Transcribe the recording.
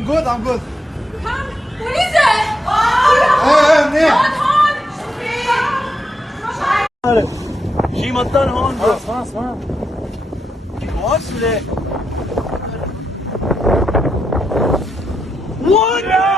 I'm good, I'm good. What is it? Ne? شي مطان هون خلاص خلاص ما. واصلة. What?